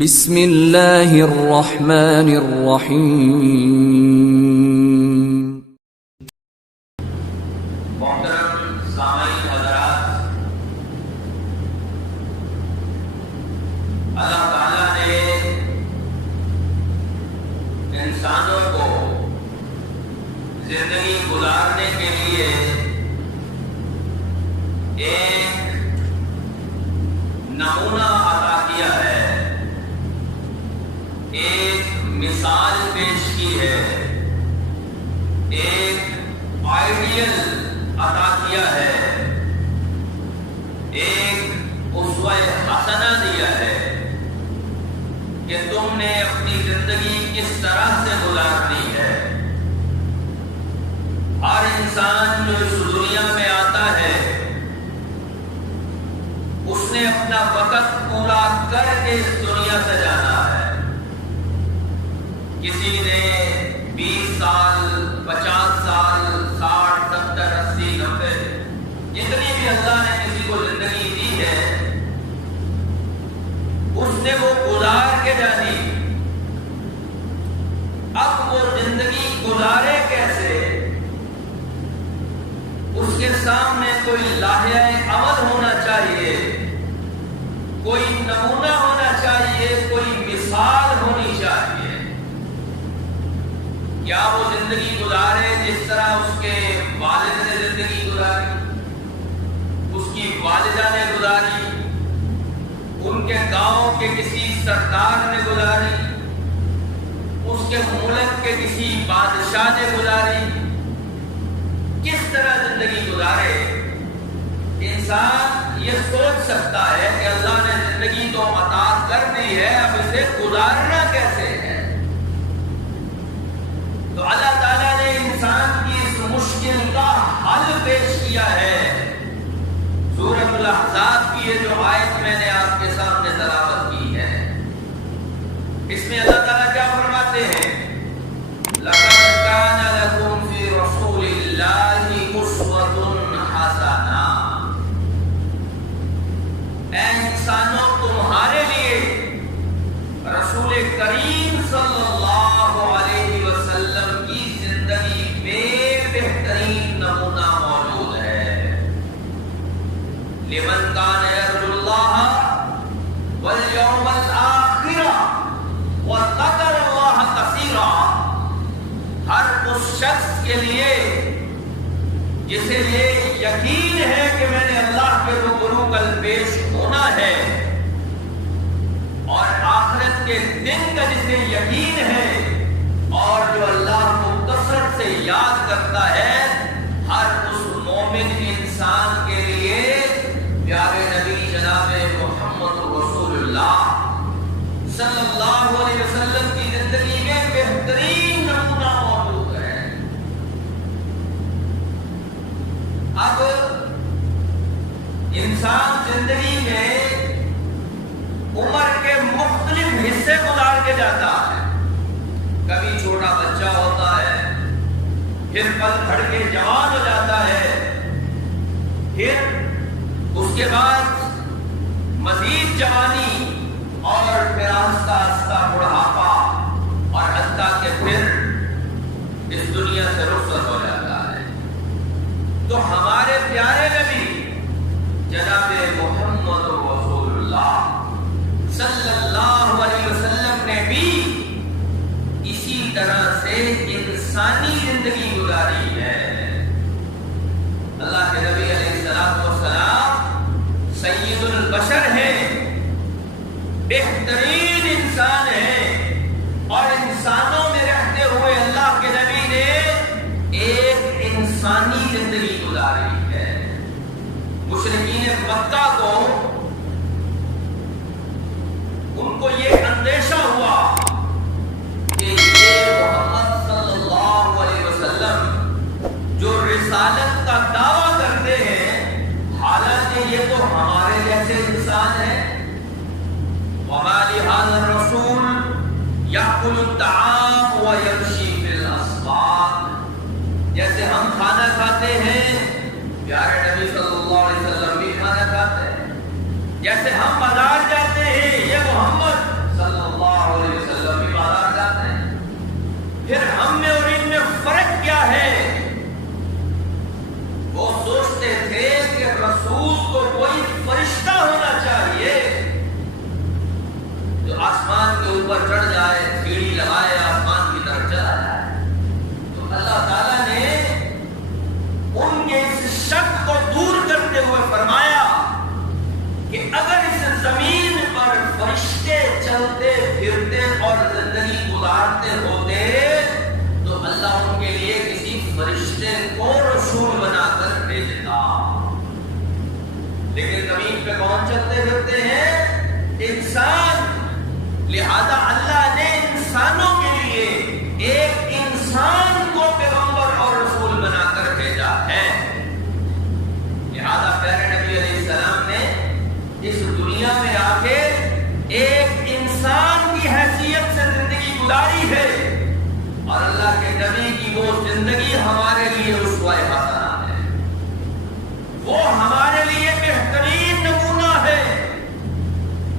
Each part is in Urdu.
بسم اللہ الرحمن الرحیم۔ محترم سامعین حضرات، اللہ تعالیٰ نے انسانوں کو زندگی گزارنے کے لیے ایک نمونہ عطا کیا ہے، ایک مثال پیش کی ہے، ایک آئیڈیل عطا کیا ہے، ایک اسوہ حسنہ دیا ہے کہ تم نے اپنی زندگی کس طرح سے گزارنی ہے۔ ہر انسان جو اس دنیا میں آتا ہے اس نے اپنا وقت پورا کر کے اس دنیا سے جانا ہے۔ کسی نے 20 سال، 50 سال، 60، 70، 80، 90 جتنی بھی اللہ نے کسی کو زندگی دی ہے اس نے وہ گزار کے جانی۔ اب وہ زندگی گزارے کیسے؟ اس کے سامنے کوئی لائحہ عمل ہونا چاہیے، کوئی نمونہ ہونا چاہیے، کوئی مثال ہونی چاہیے۔ کیا وہ زندگی گزارے جس طرح اس کے والد نے زندگی گزاری، اس کی والدہ نے گزاری، ان کے گاؤں کے کسی سردار نے گزاری، اس کے ملک کے کسی بادشاہ نے گزاری؟ کس طرح زندگی گزارے؟ انسان یہ سوچ سکتا ہے کہ اللہ نے زندگی تو عطا کر دی ہے، اب اسے گزارنا کیسے ہے؟ تو اللہ تعالیٰ نے انسان کی اس مشکل کا حل پیش کیا ہے۔ سورۃ الاحزاب کی یہ جو آیت میں نے آپ کے سامنے تلاوت کی ہے، اس میں اللہ تعالیٰ کیا فرماتے ہیں؟ لَقَدْ كَانَ لَكُمْ فِي رَسُولِ اللَّهِ أُسْوَةٌ حَسَنَةٌ۔ اے انسانوں، تمہارے لیے رسول کریم صلی اللہ علیہ وسلم کی زندگی میں بہترین نمونہ موجود ہے۔ لمن کان یرجو اللہ والیوم الآخر وذکر اللہ کثیرا، ہر اس شخص کے لیے جسے یہ یقین ہے کہ میں نے اللہ کے روبرو کل پیش ہونا ہے، اور آخرت کے دن کا جسے یقین ہے، اور جو اللہ کو کثرت سے یاد کرتا ہے، ہر اس مومن انسان کے لیے پیارے نبی جناب محمد رسول اللہ صلی اللہ علیہ وسلم کی زندگی میں بہترین نمونہ موجود ہے۔ اب انسان زندگی میں عمر کے مختلف حصے گزار کے جاتا ہے۔ کبھی چھوٹا بچہ ہوتا ہے، پھر پل بڑھ کے جوان ہو جاتا ہے، پھر اس کے بعد مزید جوانی، اور پھر آہستہ آہستہ بڑھاپا، اور حتیٰ کہ پھر اس دنیا سے رخصت ہو جاتا ہے۔ تو ہمارے پیارے نبی جناب محمد رسول اللہ صلی اللہ علیہ وسلم نے بھی اسی طرح سے انسانی زندگی گزاری ہے۔ اللہ کے نبی علیہ الصلوۃ والسلام سید البشر ہیں، بہترین انسان ہیں، اور انسانوں میں رہتے ہوئے اللہ کے نبی نے ایک انسانی زندگی گزاری ہے۔ مشرکین مکہ کو ان کو یہ اندیشہ ہوا کہ یہ محمد صلی اللہ علیہ وسلم جو رسالت کا دعویٰ کرتے ہیں، حالانکہ یہ تو ہمارے جیسے انسان ہیں۔ وَمَا لِهَذَا الرَّسُولِ يَأْكُلُ الطَّعَامَ وَيَمْشِي فِي الْأَسْوَاقِ، جیسے ہم کھانا کھاتے ہیں، پیارے نبی صلی اللہ علیہ وسلم بھی کھانا کھاتے ہیں۔ جیسے ہم بازار جاتے ہیں، یہ محمد صلی اوپر چڑھ جائے، سیڑھی لگائے، آسمان کی طرف چلا جائے۔ تو اللہ تعالیٰ نے ان کے اس شک کو دور کرتے ہوئے فرمایا کہ اگر اس زمین پر فرشتے چلتے پھرتے اور زندگی گزارتے ہوتے تو اللہ ان کے لیے کسی فرشتے کو رسول بنا کر بھیجتا، لیکن زمین پہ کون چلتے پھرتے ہیں؟ انسان۔ لہذا اللہ نے انسانوں کے لیے ایک انسان کو پیغمبر اور رسول بنا کر بھیجا ہے۔ لہذا پیارے نبی علیہ السلام نے اس دنیا میں آ کے ایک انسان کی حیثیت سے زندگی گزاری ہے، اور اللہ کے نبی کی وہ زندگی ہمارے لیے اسوہ حسنہ ہے، وہ ہمارے لیے بہترین نمونہ ہے،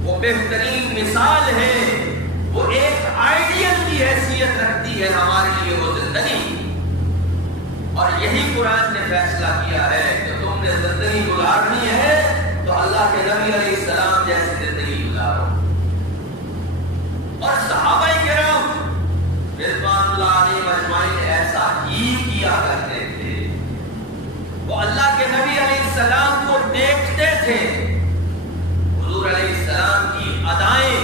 وہ بہترین مثال ہے، وہ ایک آئیڈیل کی حیثیت رکھتی ہے ہمارے لیے وہ زندگی۔ اور یہی قرآن نے فیصلہ کیا ہے کہ تم نے زندگی گزارنی ہے تو اللہ کے نبی علیہ السلام جیسی زندگی گزارو۔ اور صحابہ کرام رضوان اللہ علیہم اجمعین ایسا ہی کیا کرتے تھے، وہ اللہ کے نبی علیہ السلام کو دیکھتے تھے، حضور علیہ السلام کی ادائیں،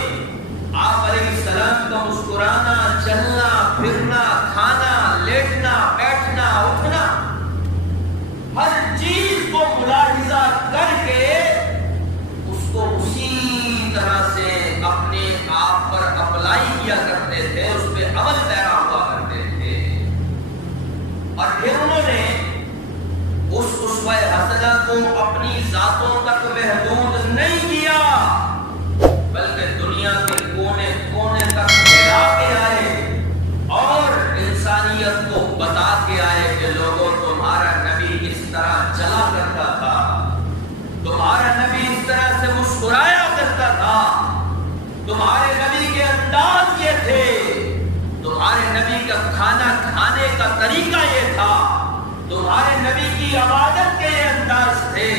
آپ علیہ السلام کا مسکرانا، چلنا پھرنا، کھانا لیٹنا بیٹھنا اٹھنا، ہر چیز کو ملاحظہ کر کے اس کو اسی طرح سے اپنے آپ پر اپلائی کیا کرتے تھے، اس پہ عمل پیرا ہوا کرتے تھے۔ اور پھر انہوں نے اس اسوہ حسنہ کو اپنی ذاتوں تک محدود نہیں کیا، بلکہ دنیا کے کونے کونے تک پھیلا کے آئے اور انسانیت کو بتا کے آئے کہ لوگوں تمہارا نبی اس طرح چلا کرتا تھا، تمہارا نبی اس طرح سے مسکرایا کرتا تھا، تمہارے نبی کے انداز یہ تھے، تمہارے نبی کا کھانا کھانے کا طریقہ یہ تھا، تمہارے نبی کی عبادت کے یہ انداز تھے،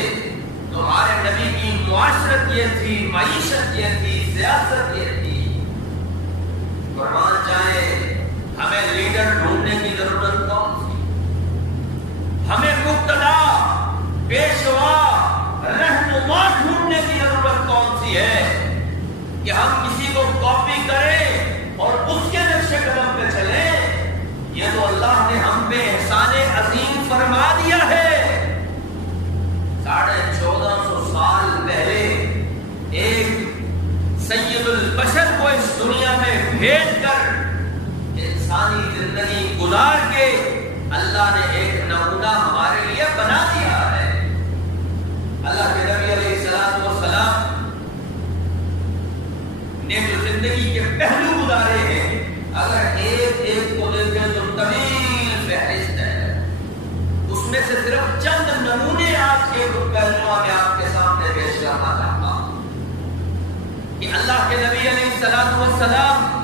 تمہارے نبی کی معاشرت یہ تھی، معیشت یہ تھی، سیاست یہ تھی۔ قربان جائے، ہمیں لیڈر ڈھونڈنے کی ضرورت کون سی؟ ہمیں مقتدا، پیشوا، رہنما ڈھونڈنے کی ضرورت کون سی ہے کہ ہم کسی کو کاپی کریں اور اس کے نقش قدم پہ چلیں؟ یہ تو اللہ نے ہم پہ احسان عظیم فرما دیا ہے۔ 1450 سال پہلے ایک سید البشر کو اس دنیا میں بھیج کر انسانی زندگی گزار کے اللہ نے ایک نمونہ ہمارے لیے بنا دیا ہے۔ اللہ کے نبی علیہ السلام والسلام نے جو زندگی کے پہلو گزارے ہیں، اگر ایک ایک کو دیکھیں تو طویل فہرست ہے، اس میں سے صرف چند نمونے آج کے پہلوؤں میں آپ کے سامنے پیش کرنا چاہتا ہوں کہ اللہ کے نبی علیہ السلام والسلام،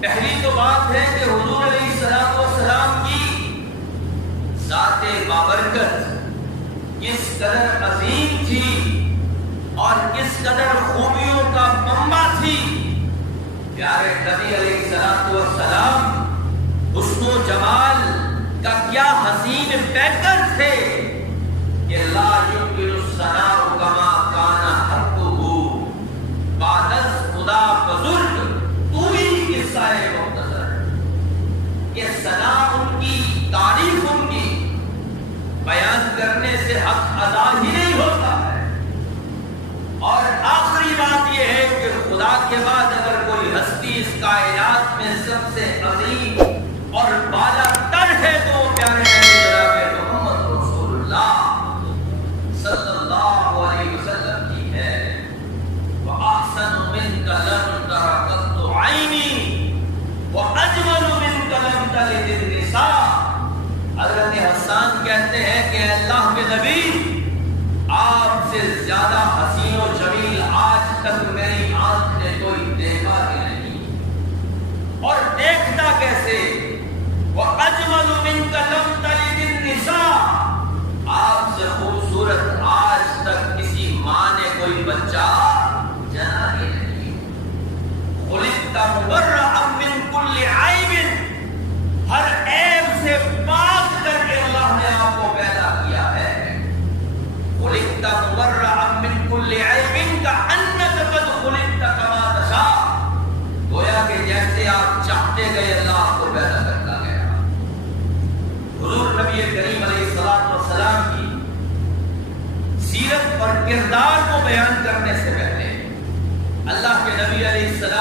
پہلی تو بات ہے کہ حضور علیہ السلام والسلام کی ذات بابرکت کس قدر عظیم تھی اور کس قدر خوبیوں کا منبع تھی۔ پیارے نبی علیہ السلام والسلام حسن و جمال کا کیا حسین پیکر تھے کہ لا یمکن الثناء کما کان حقہ، بعد از خدا بزرگ تو ہی قصہ مختصر، کہ ثنا ان کی، تعریف ان کی بیان کرنے سے حق ادا ہی نہیں ہوتا ہے۔ اور آخری بات یہ ہے کہ خدا کے بعد اگر کوئی ہستی اس کائنات میں سب سے عظیم اور بالا تر ہے تو وہ پیارے نبی جناب محمد رسول اللہ صلی اللہ علیہ وسلم کی ہے۔ وَأَحْسَنُ مِنْكَ لَمْ تَرَ قَطُّ عَيْنِي وَأَجْمَلُ مِنْكَ لَمْ تَلِدِ النِّسَاءُ۔ حضرت حسان کہتے ہیں کہ اللہ کے نبی، آپ سے زیادہ حسین و جمیل آج تک میری آنکھ نے کوئی دیکھا ہی نہیں، اور دیکھتا کیسے؟ وَأَجْمَلُ مِنْكَ لَمْ تَلِدِ النِّسَاءُ، آپ سے خوبصورت آج تک کسی ماں نے کوئی بچہ جنا ہی نہیں۔ خُلِقْتَ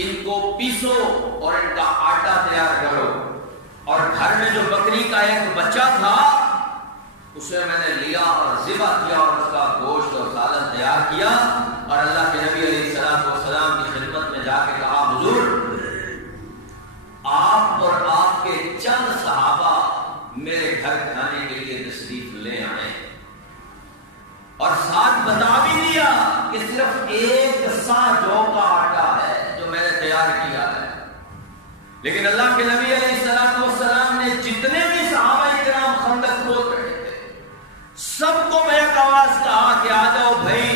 ان کو پیسو اور ان کا آٹا تیار کرو، اور گھر میں جو بکری کا ایک بچہ تھا اسے میں نے لیا اور ذبح کیا اور اس کا گوشت اور سالن تیار کیا، اور اللہ کے نبی علیہ السلام کی خدمت میں جا کے کہا حضور آپ اور آپ کے چند صحابہ میرے گھر کھانے کے لیے تشریف لے آئے، اور ساتھ بتا بھی دیا کہ صرف 1 سا جو کا آٹا ہے جو میں نے تیار کیا ہے۔ لیکن اللہ کے نبی علیہ السلام نے جتنے بھی صحابہ کرام خندق کھود رہے تھے سب کو بیک آواز کہا کہ آ جاؤ بھائی،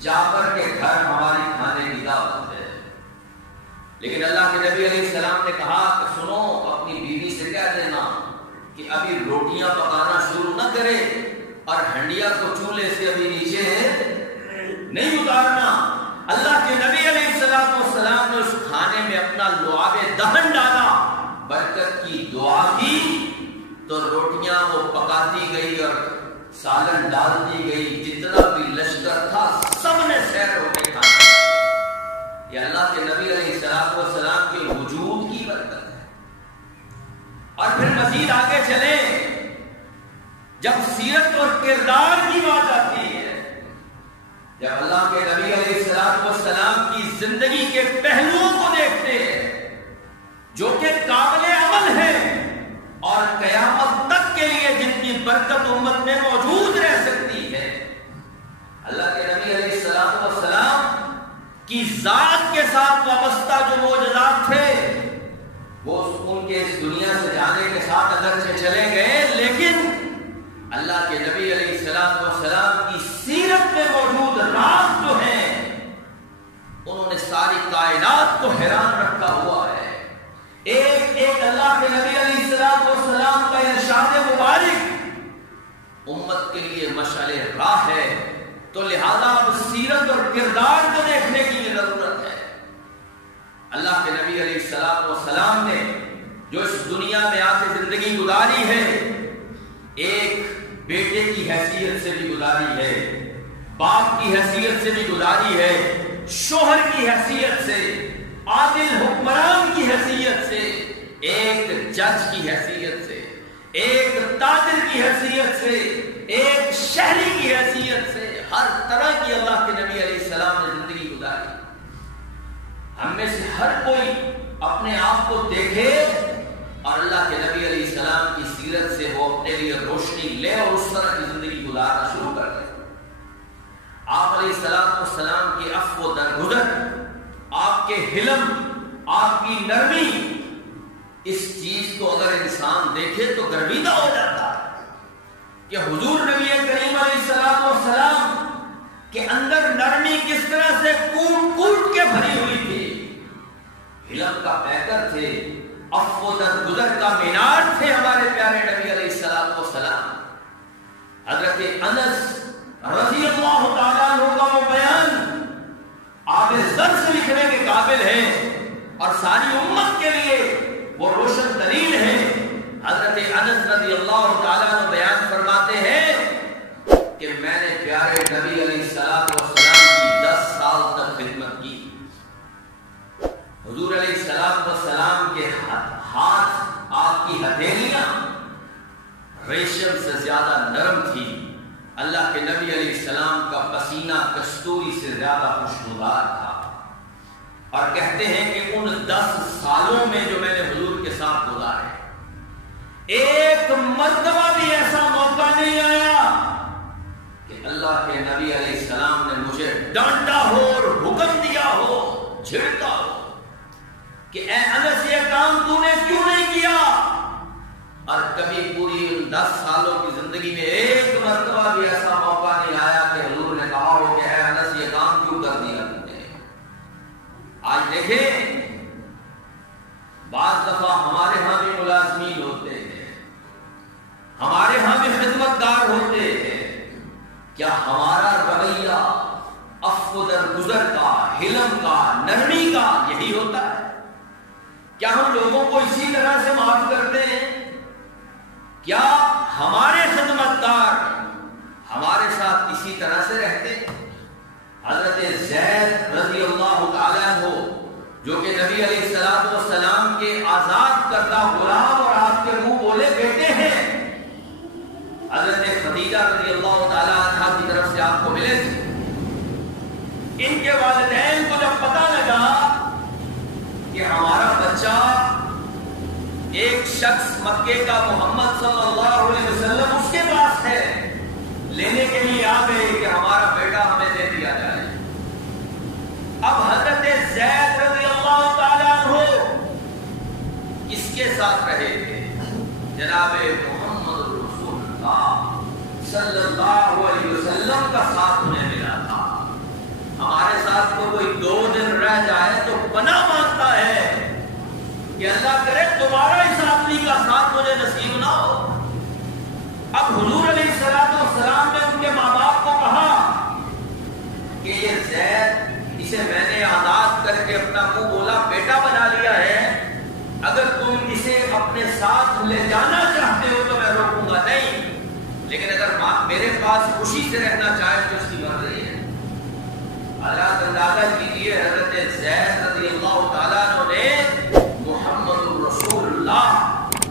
جعفر کے گھر ہماری کھانے کی دعوت ہے۔ لیکن اللہ کے نبی علیہ السلام نے کہا کہ سنو، اپنی بیوی سے کہہ دینا کہ ابھی روٹیاں پکانا شروع نہ کرے اور ہنڈیا کو چولہے سے ابھی نیچے نہیں اتارنا۔ اللہ کے نبی علیہ السلام نے اس کھانے میں اپنا لعاب دہن ڈالا، برکت کی دعا کی تو روٹیاں وہ پکاتی گئی اور سالن ڈالتی گئی، جتنا بھی لشکر تھا سب نے سیر ہو کے کھانا۔ یہ اللہ کے نبی علیہ السلام کے وجود کی برکت ہے۔ اور پھر مزید آگے چلیں، جب سیرت اور کردار کی بات آتی ہے، جب اللہ کے نبی علیہ السلام کی زندگی کے پہلوؤں کو دیکھتے ہیں جو کہ قابل عمل ہیں اور قیامت تک کے لیے جن کی برکت امت میں موجود رہ سکتی ہے، اللہ کے نبی علیہ السلام کی ذات کے ساتھ وابستہ جو معجزات تھے وہ ان کے اس دنیا سے جانے کے ساتھ اگرچہ چلے گئے، لیکن اللہ کے نبی علیہ السلام کی سیرت میں موجود راز جو ہیں انہوں نے ساری کائنات کو حیران رکھا ہوا ہے۔ ایک ایک اللہ کے نبی علیہ السلام کا ارشاد مبارک امت کے لیے مشعل راہ ہے، تو لہذا اب سیرت اور کردار کو دیکھنے کی ضرورت ہے۔ اللہ کے نبی علیہ السلام نے جو اس دنیا میں آ کے زندگی گزاری ہے، ایک بیٹے کی حیثیت سے بھی گزاری ہے، باپ کی حیثیت سے بھی گزاری ہے، شوہر کی حیثیت سے، عادل حکمران کی حیثیت سے، ایک جج کی حیثیت سے، ایک تاجر کی حیثیت سے، ایک شہری کی حیثیت سے، ہر طرح کی اللہ کے نبی علیہ السلام نے زندگی گزاری۔ ہم میں سے ہر کوئی اپنے آپ کو دیکھے اور اللہ کے نبی علیہ السلام کی سیرت سے وہ اپنے لیے روشنی لے اور اس طرح کی زندگی گزارنا شروع کر دے۔ آپ علیہ السلام کی عفو و درگزر، آپ کے حلم، آپ کی نرمی، اس چیز کو اگر انسان دیکھے تو گرویدہ ہو جاتا ہے کہ حضور نبی کریم علیہ السلام کے اندر نرمی کس طرح سے کوٹ کوٹ کے بھری ہوئی تھی، حلم کا پیکر تھے، عفو درگزر کا مینار تھے ہمارے پیارے نبی علیہ السلام۔ حضرت انس رضی اللہ تعالیٰ عنہ کا وہ بیان آب زر سے لکھنے کے قابل ہے اور ساری امت کے لیے وہ روشن دلیل ہے۔ حضرت انس رضی اللہ تعالیٰ عنہ بیان فرماتے ہیں کہ میں نے پیارے نبی علیہ السلام کی 10 سال تک خدمت کی۔ حضور علیہ السلام کے ہاتھ، آپ کی ہتھیلیاں ریشم سے زیادہ نرم تھی، اللہ کے نبی علیہ السلام کا پسینہ کستوری سے زیادہ خوشبودار تھا، اور کہتے ہیں کہ ان 10 سالوں میں جو میں نے حضور کے ساتھ گزارے، ایک مرتبہ بھی ایسا موقع نہیں آیا کہ اللہ کے نبی علیہ السلام نے مجھے ڈانٹا ہو اور حکم دیا ہو، جھڑکا ہو کہ اے انس یہ کام تو نے کیوں نہیں کیا۔ اور کبھی پوری ان 10 سالوں کی زندگی میں ایک مرتبہ بھی ایسا موقع نہیں آیا کہ حضور نے کہا ہو کہ اے انس یہ کام کیوں کر دیا تم نے۔ آج دیکھیں بعض دفعہ ہمارے ہاں بھی ملازمین ہوتے ہیں، ہمارے ہاں بھی خدمتگار ہوتے ہیں، کیا ہمارا رویہ عفو درگزر کا، حلم کا، نرمی کا یہی ہوتا ہے؟ کیا ہم لوگوں کو اسی طرح سے معاف کرتے ہیں؟ کیا ہمارے خدمتگار ہمارے ساتھ اسی طرح سے رہتے ہیں؟ حضرت زید رضی اللہ تعالیٰ عنہ جو کہ نبی علیہ الصلوۃ والسلام کے آزاد کردہ غلام اور آپ کے منہ بولے بیٹے ہیں، حضرت خدیجہ رضی اللہ تعالی عنہا کی طرف سے آپ کو ملے تھے۔ ان کے والدین کو جب پتہ لگا کہ ہمارا بچہ ایک شخص مکے کا محمد صلی اللہ علیہ وسلم اس کے پاس ہے، لینے کے لیے آ گئے کہ ہمارا بیٹا ہمیں دے دیا جائے۔ اب حضرت زید رضی اللہ تعالیٰ عنہ اس کے ساتھ رہے تھے، جناب محمد رسول اللہ صلی اللہ علیہ وسلم کا ساتھ انہیں ملا تھا۔ ہمارے ساتھ کو کوئی 2 دن رہ جائے تو پناہ مانگتا ہے کہ اللہ کرے دوبارہ اس آدمی کا ساتھ مجھے نصیب نہ ہو۔ اب حضور علیہ السلام نے ان کے ماں باپ کو کہا کہ یہ زید، اسے میں نے آزاد کر کے اپنا منہ بولا بیٹا بنا لیا ہے، اگر تم اسے اپنے ساتھ لے جانا چاہتے ہو تو میں روکوں گا نہیں، لیکن اگر میرے پاس خوشی سے رہنا چاہے تو اس کی مرضی ہے۔ حضرات اندازہ کیجیے، حضرت زید رضی اللہ تعالیٰ عنہ نے محمد رسول اللہ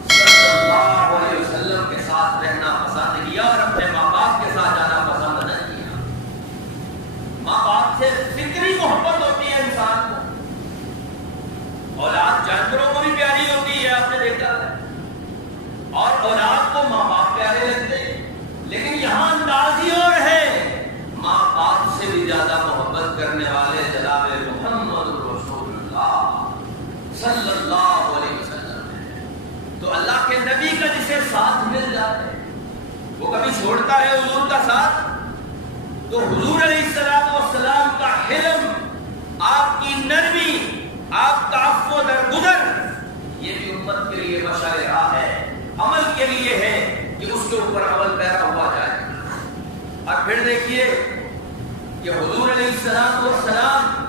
صلی اللہ علیہ وسلم کے ساتھ رہنا پسند کیا اور اپنے ماں باپ کے ساتھ جانا پسند نہ کیا۔ ماں باپ سے فطری محبت ہوتی ہے انسان کو، اولاد جانوروں کو بھی پیاری ہوتی ہے، آپ نے دیکھا ہے، اور اولاد کو ماں باپ پیارے لگتے ہیں، لیکن یہاں انداز ہی اور ہے، ماں باپ سے بھی زیادہ محبت کرنے والے جناب محمد رسول اللہ صلی اللہ علیہ وسلم ہے۔ تو اللہ کے نبی کا جسے ساتھ مل جاتا ہے وہ کبھی چھوڑتا ہے حضور کا ساتھ؟ تو حضور علیہ السلام کا حلم، آپ کی نرمی، آپ کا عفو درگزر، یہ بھی امت کے لیے مشعل راہ ہے، عمل کے لیے ہے کہ اس کے اوپر عمل پیرا ہوا جائے۔ اور پھر دیکھیے کہ حضور علیہ السلام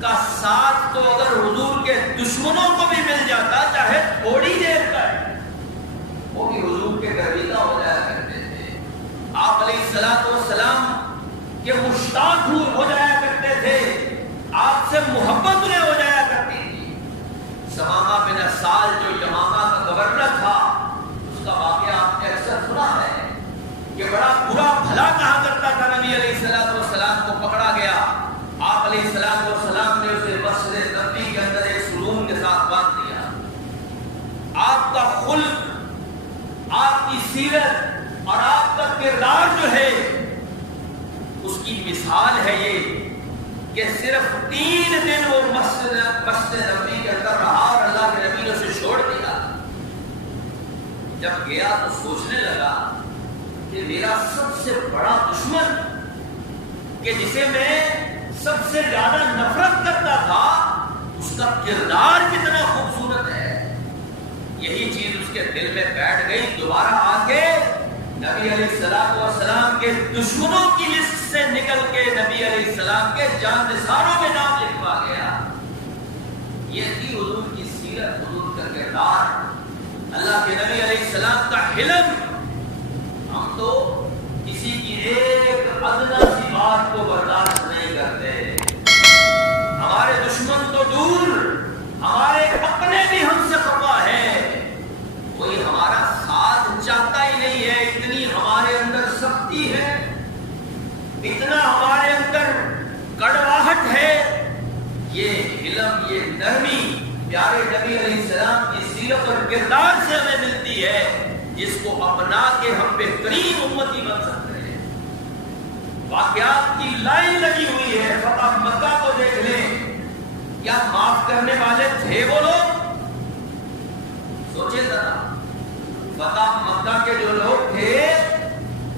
کا ساتھ تو اگر حضور کے دشمنوں کو بھی مل جاتا، چاہے تھوڑی دیر کا ہے، وہ بھی حضور کے گرویدہ ہو جایا کرتے تھے۔ آپ علیہ السلام کے مشتاق ہو جایا کرتے تھے، آپ سے محبت انہیں ہو جایا کرتی تھی۔ سمامہ بن اسال جو یمامہ کا گورنر تھا، اس کا واقعہ آپ نے اکثر سنا ہے کہ بڑا برا بھلا کہا کرتا تھا، نبی علیہ السلام کو پکڑا گیا، آپ علیہ السلام نے اسے مسجد نبوی کے اندر ایک سلوم کے ساتھ باندھ دیا۔ آپ کا خلق، آپ کی سیرت اور آپ کا کردار جو ہے اس کی مثال ہے یہ کہ صرف 3 دن وہ مسجد نبوی کے اندر رہا اور اللہ کے نبی نے اسے چھوڑ دیا۔ جب گیا تو سوچنے لگا کہ میرا سب سے بڑا دشمن، کہ جسے میں سب سے زیادہ نفرت کرتا تھا، اس کا کردار کتنا خوبصورت ہے۔ یہی چیز اس کے دل میں بیٹھ گئی۔ دوبارہ آ کے نبی علیہ السلام کے دشمنوں کی لسٹ سے نکل کے نبی علیہ السلام کے جانثاروں کے نام لکھوا گیا۔ یہ تھی حضور کی سیرت، حضور کا کردار، اللہ کے نبی علیہ السلام کا حلم۔ ہم تو کسی کی ایک ادنا سی بات کو برداشت نہیں کرتے، ہمارے دشمن تو دور، ہمارے اپنے بھی ہم سے خفا ہے، کوئی ہمارا ساتھ چاہتا ہی نہیں ہے، اتنی ہمارے اندر سختی ہے، اتنا ہمارے اندر کڑواہٹ ہے۔ یہ علم، یہ نرمی پیارے نبی علیہ السلام کی سیرت اور کردار سے ہمیں ملتی ہے، جس کو اپنا کے ہم بہترین امتی بن سکتے ہیں۔ واقعات کی لائن لگی ہوئی ہے، فتح مکہ کو دیکھ لیں، کیا معاف کرنے والے تھے وہ لوگ؟ سوچے ذرا، فتح مکہ کے جو لوگ تھے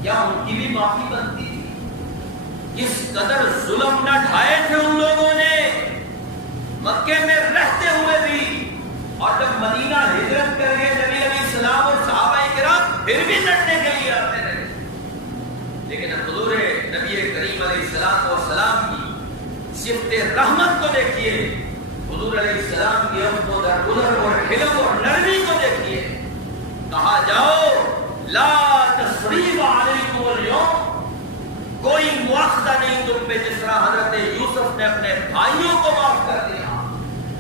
کیا ان کی بھی معافی بنتی تھی؟ کس قدر ظلم نہ ڈھائے تھے ان لوگوں نے مکے میں رہتے ہوئے بھی، اور جب مدینہ ہجرت کر گئے نبی علیہ السلام اور صحابہ کرام پھر بھی لڑنے کے لیے آتے رہے۔ لیکن حضور نبی کریم علیہ السلام کی صفت رحمت کو دیکھیے، حضور علیہ السلام کی عفو درگزر اور حلم اور نرمی کو دیکھیے۔ کہا جاؤ لا تثریب علیکم اليوم، کوئی مواخذہ نہیں تم پہ، جس طرح حضرت یوسف نے اپنے بھائیوں کو معاف کر دیا،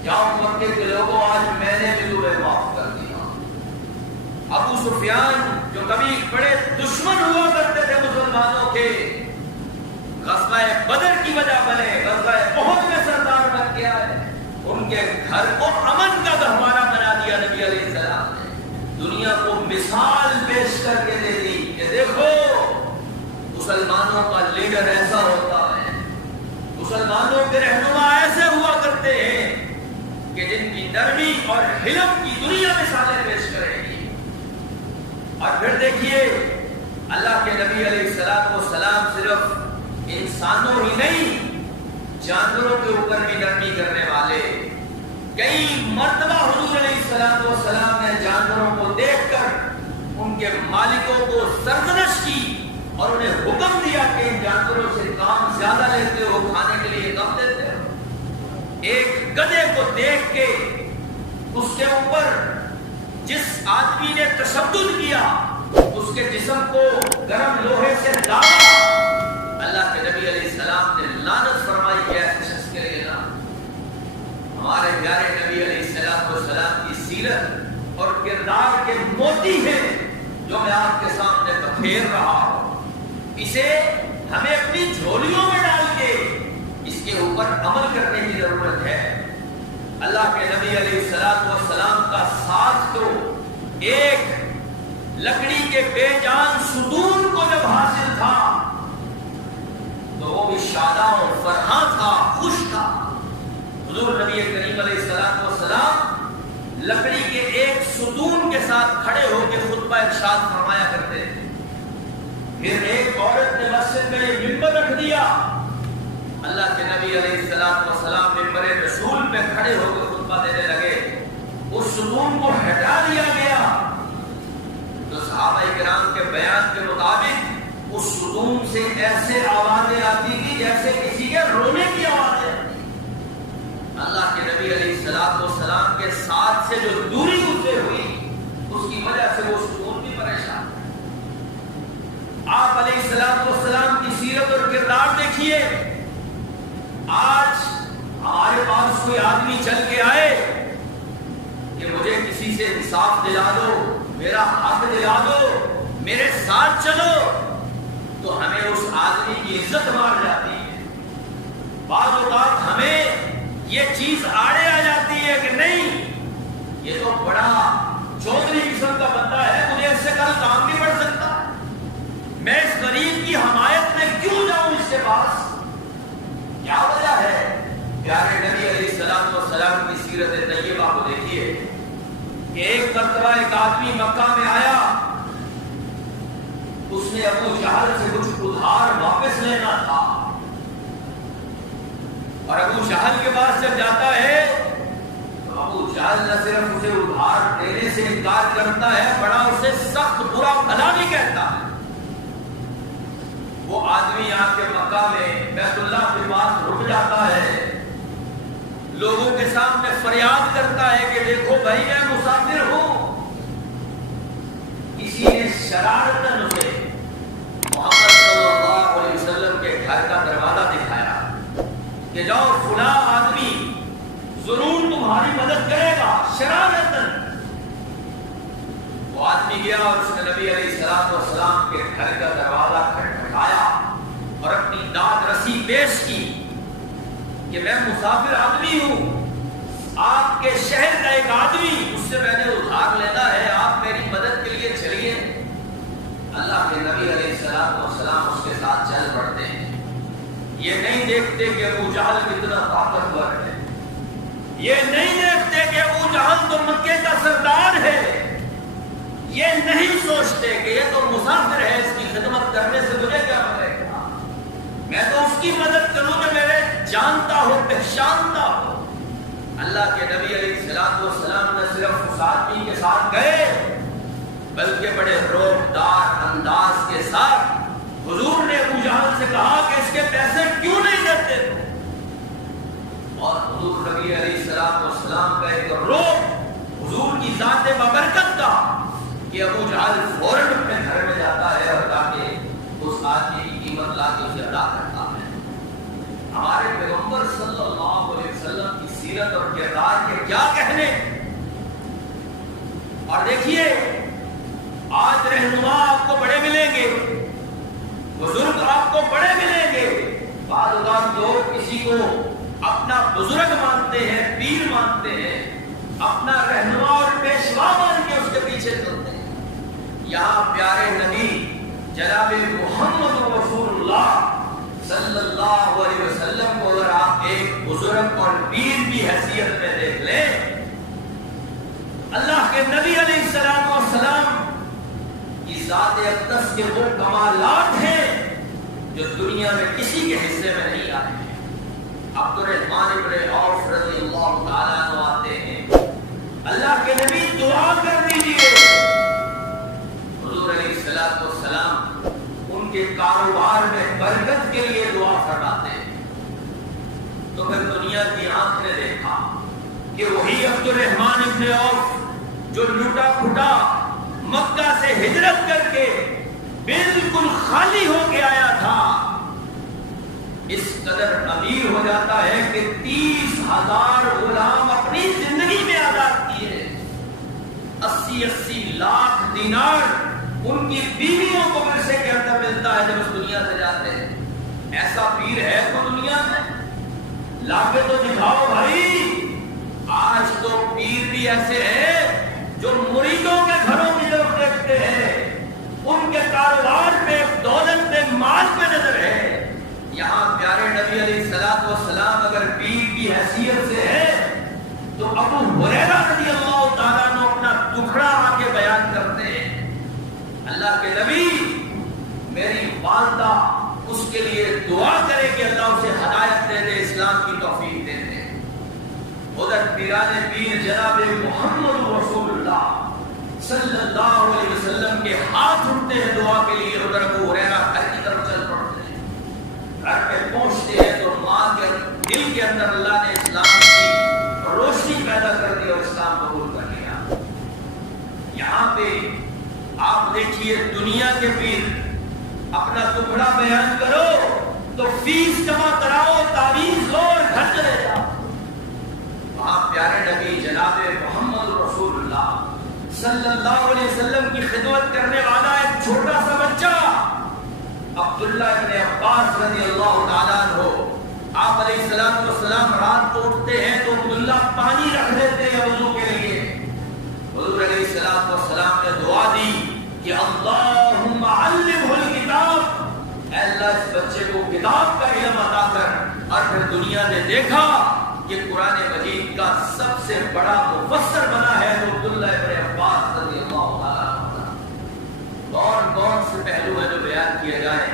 جاؤ مکے کے لوگوں آج میں نے بھی تمہیں معاف کر دیا۔ ابو سفیان جو کبھی بڑے دشمن ہوا کرتے تھے مسلمانوں کے، غزوہ بدر کی وجہ بنے، غزوہ احد میں سردار بن گیا ہے، ان کے گھر کو امن کا گہوارہ بنا دیا نبی علیہ السلام نے۔ دنیا کو مثال پیش کر کے دے دی کہ دیکھو مسلمانوں کا لیڈر ایسا ہوتا ہے، مسلمانوں کے رہنما ایسے ہوا کرتے ہیں کہ جن کی نرمی اور حلم کی دنیا مثالیں پیش کرے گی۔ اور پھر دیکھیے اللہ کے نبی علیہ السلام صرف انسانوں ہی نہیں جانوروں کے اوپر بھی نرمی کرنے والے۔ کئی مرتبہ حضور علیہ السلام نے جانوروں کو دیکھ کر ان کے مالکوں کو سرزنش کی اور انہیں حکم دیا کہ ان جانوروں سے کام زیادہ لیتے ہو، کھانے کے لیے کم دیتے ہو۔ ایک گدھے کو دیکھ کے اس کے اوپر جس آدمی نے تشدد کیا اس کے جسم کو گرم لوہے سے داغا، اللہ کے نبی علیہ السلام نے لعنت فرمائی کہ ایسے شخص کے لیے نہ۔ ہمارے پیارے نبی علیہ السلام کی سیرت اور کردار کے موتی ہیں جو میں آپ کے سامنے بکھیر رہا ہوں، اسے ہمیں اپنی جھولیوں میں ڈال کے اس کے اوپر عمل کرنے کی ضرورت ہے۔ اللہ کے نبی علیہ السلام کا ساتھ تو ایک لکڑی کے بے جان ستون کو جب حاصل تھا تو وہ بھی شاداں اور فرحاں تھا، خوش تھا۔ حضور نبی کریم علیہ السلام لکڑی کے ایک ستون کے ساتھ کھڑے ہو کے خطبہ ارشاد فرمایا کرتے تھے۔ پھر ایک عورت نے مسجد میں یہ ممبر رکھ دیا، اللہ کے نبی علیہ السلام ممبر رسول پہ کھڑے ہو کے خطبہ دینے لگے، اس ستون کو ہٹا دیا گیا تو صحابہ کرام کے بیان کے مطابق اس ستون سے ایسے آوازیں آتی تھی جیسے کسی کے رونے کی آوازیں آتی۔ اللہ کے نبی علیہ السلام کے ساتھ سے جو دوری ان سے ہوئی اس کی وجہ سے وہ ستون بھی پریشان۔ آپ علیہ السلام کی سیرت اور کردار دیکھیے۔ آج ہمارے پاس کوئی آدمی چل کے آئے کہ مجھے کسی سے انصاف دلا دو، میرا حق دلا دو، میرے ساتھ چلو، تو ہمیں اس آدمی کی عزت مار جاتی ہے۔ بعض اوقات ہمیں یہ چیز آڑے آ جاتی ہے کہ نہیں یہ تو بڑا چودھری قسم کا بندہ ہے، مجھے اس سے کل کام نہیں پڑ سکتا، میں اس غریب کی حمایت میں کیوں جاؤں اس کے پاس؟ کیا وجہ ہے؟ پیارے نبی علیہ السلام کی سیرت طیبہ کو دیکھیے کہ ایک مرتبہ ایک آدمی مکہ میں آیا، اس نے ابو جہل سے کچھ ادھار واپس لینا تھا، اور ابو جہل کے پاس جب جاتا ہے تو ابو جہل نہ صرف اسے ادھار دینے سے انکار کرتا ہے، بڑا اسے سخت برا بھلا بھی کہتا ہے۔ وہ آدمی آ کے مکہ میں بیت اللہ کے پاس رک جاتا ہے، لوگوں کے سامنے فریاد کرتا ہے کہ دیکھو بھائی میں مسافر ہوں۔ کسی نے شرارتاً اسے محمد صلی اللہ علیہ وسلم کے گھر کا دروازہ دکھایا کہ جاؤ فلاں آدمی ضرور تمہاری مدد کرے گا، شرارتاً۔ وہ آدمی گیا اور اس نے نبی علیہ السلام کے گھر کا دروازہ کھٹکھٹایا اور اپنی داد رسی پیش کی کہ میں مسافر آدمی ہوں، آپ کے شہر کا ایک آدمی، اس سے میں نے ادھار لینا ہے، آپ میری مدد کے لیے چلیے۔ اللہ کے نبی علیہ السلام اس کے ساتھ چل پڑتے ہیں۔ یہ نہیں دیکھتے کہ ابو جہل کتنا طاقتور ہے، یہ نہیں دیکھتے کہ ابو جہل تو مکے کا سردار ہے، یہ نہیں سوچتے کہ یہ تو مسافر ہے، اس کی خدمت کرنے سے مجھے کیا ملے گا، میں تو اس کی مدد کروں جو میرے جانتا ہو پہچانتا ہو۔ اللہ کے نبی علیہ السلام نہ صرف اس آدمی کے ساتھ گئے بلکہ بڑے روبدار انداز کے ساتھ حضور نے ابو جہل سے کہا کہ اس کے پیسے کیوں نہیں دیتے، اور حضور نبی علیہ السلام کا ایک روب حضور کی ذات بابرکت کا کہ ابو جہل فوراً اپنے گھر میں جاتا ہے اور جا کے اس آدمی کی قیمت لا کے اسے ادا کرتا ہے۔ ہمارے پیغمبر صلی اللہ علیہ وسلم کی سیرت اور کردار کے کیا کہنے. اور دیکھیے آج رہنما آپ کو بڑے ملیں گے, بزرگ آپ کو بڑے ملیں گے. بعض اوقات لوگ کسی کو اپنا بزرگ مانتے ہیں, پیر مانتے ہیں, اپنا رہنما اور پیشوا مان کے اس کے پیچھے چلتے ہیں. یہاں پیارے نبی جناب محمد رسول اللہ صلی اللہ علیہ وسلم کو اگر آپ ایک بزرگ اور پیر کی حیثیت میں دیکھ لیں, اللہ کے نبی علیہ السلام کی ذات اقدس کے وہ کمالات ہیں جو دنیا میں کسی کے حصے میں نہیں آئے ہیں. عبد الرحمن ابن عوف رضی اللہ تعالیٰ عنہ آتے ہیں, اللہ کے نبی دعا کر دیجئے. حضور علیہ السلام ان کے کاروبار میں برکت کے لیے دعا فرماتے ہیں. تو پھر دنیا کی آنکھ نے دیکھا کہ وہی عبد الرحمن ابن عوف جو لوٹا پھوٹا مکہ سے ہجرت کر کے بالکل خالی ہو کے آیا تھا, اس قدر امیر ہو جاتا ہے کہ 30,000 غلام اپنی زندگی میں آزاد کیے, 80 لاکھ دینار ان کی بیویوں کو ورثے کے اندر ملتا ہے جب اس دنیا سے جاتے ہیں. ایسا پیر ہے تو دنیا میں لا کے تو دکھاؤ بھائی. آج تو پیر بھی ایسے ہیں جو مریدوں کے گھروں کی طرف دیکھتے ہیں, ان کے کاروبار پہ, دولت پہ, مال پہ نظر ہے. یہاں پیارے نبی علیہ السلام اگر پیر کی حیثیت سے ہے تو ابو ہریرہ رضی اللہ تعالیٰ عنہ اپنا دکھڑا آ کے بیان کرتے ہیں, اللہ کے نبی میری والدہ اس کے لیے دعا کرے کہ اللہ اسے ہدایت دے دے, اسلام کی توفیق دے دے. ادھر پیران پیر جناب محمد رسول اللہ صلی اللہ علیہ وسلم کے ہاتھ اٹھتے ہیں دعا کے لیے. ادھر ابو ہریرہ گھر کی طرف چل پڑتے ہیں. گھر پہ پہنچتے ہیں تو ماں کے دل کے اندر اللہ نے اسلام کی روشنی پیدا کر دی اور اسلام قبول کر لیا. یہاں پہ آپ دیکھیے دنیا کے پیر اپنا ٹکڑا بیان کرو تو فیس جمع کراؤ, تعویذ لو اور گھر چلے جاؤ. وہاں پیارے نبی جناب محمد رسول اللہ صلی اللہ علیہ وسلم کی خدمت کرنے والا ایک چھوٹا سا بچہ عبداللہ ابن عباس رضی اللہ تعالیٰ عنہ, آپ علیہ السلام رات کو اٹھتے ہیں تو عبداللہ پانی رکھ دیتے ہیں وضو کے لیے. حضور علیہ السلام نے دعا دی کہ اللہم علمہ الکتاب, اے اللہ اس بچے کو کتاب کا علم عطا کر. اور پھر دنیا نے دیکھا کہ قرآن مجید کا سب سے بڑا مفسر بنا ہے تو عبداللہ ابن عباس رضی اللہ تعالیٰ عنہ. کون کون سے پہلو ہیں جو بیان کیے جائیں